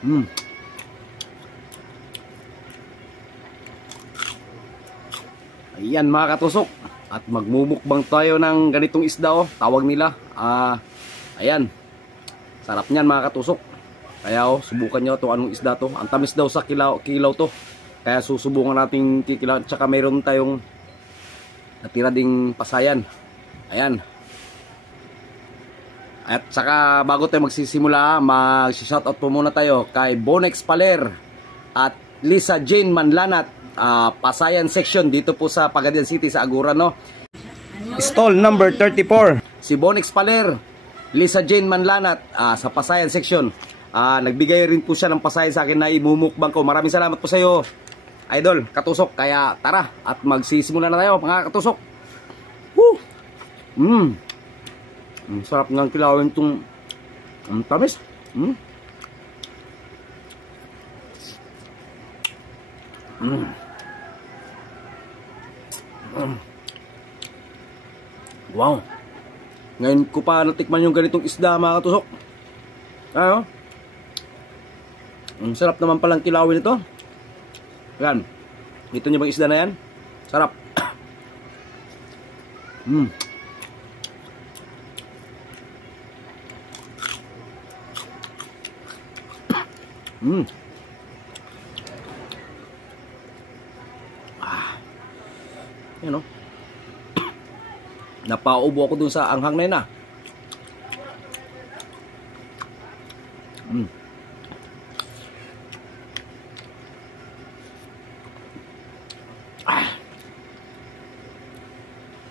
Mm. Ayan mga katusok. At magmumukbang tayo ng ganitong isda oh. Tawag nila. Ayan. Sarap niyan mga katusok. Kaya oh, subukan nyo to anong isda to. Ang tamis daw sa kilaw to. Kaya susubukan natin kikilaw. Tsaka mayroon tayong natira ding pasayan. Ayan. At saka bago tayo magsisimula, mag-shoutout po muna tayo kay Bonex Paler at Lisa Jane Manlanat, Pasayan section dito po sa Pagadian City sa Aguran, no. Stall number 34. Si Bonex Paler, Lisa Jane Manlanat sa Pasayan section. Nagbigay rin po siya ng pasayan sa akin na imumukbang ko. Maraming salamat po sa iyo, Idol Katusok. Kaya tara at magsisimula na tayo mga katusok. Woo! Sarap ng kilawin itong tamis. Wow. Ngayon ko pa natikman yung ganitong isda mga katusok. Ano? Ang sarap naman palang kilawin ito. Yan. Ito niyo bang isda na yan? Sarap. Yan o. Napaubo ako dun sa anghang na yun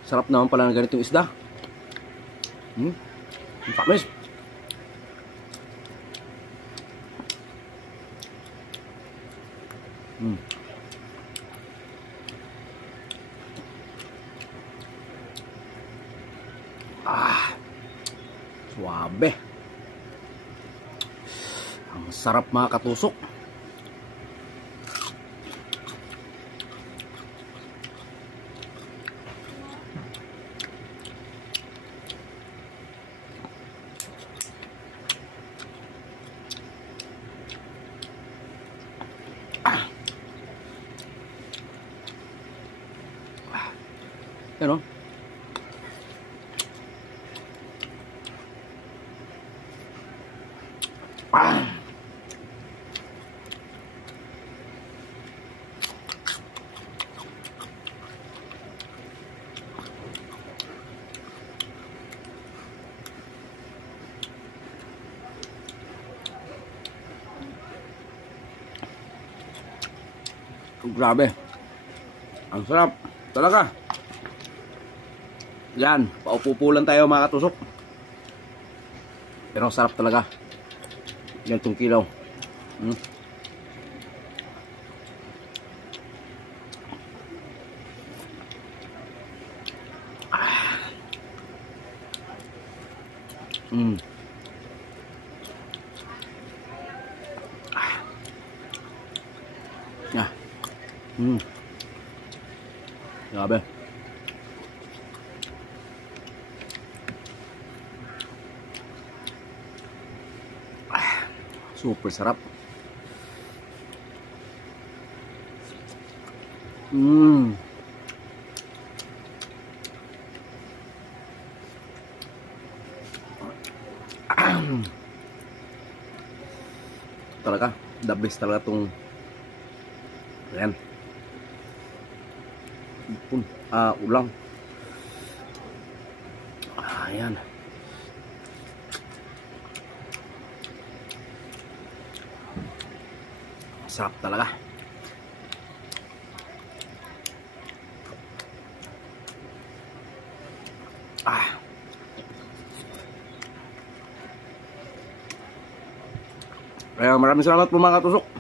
Sarap naman pala ng ganitong isda. Ang tamis. Suabe. Ang sarap mga katusok. Yan o. Grabe. Ang sarap talaga. Yan, paupupulan tayo mga katusok. Pero sarap talaga. Yan itong kilaw. Grabe. Super sarap. Talaga, the best talaga tong ayan. Ulang. Ayan. Sarap talaga. Kaya maraming salamat po mga katusok.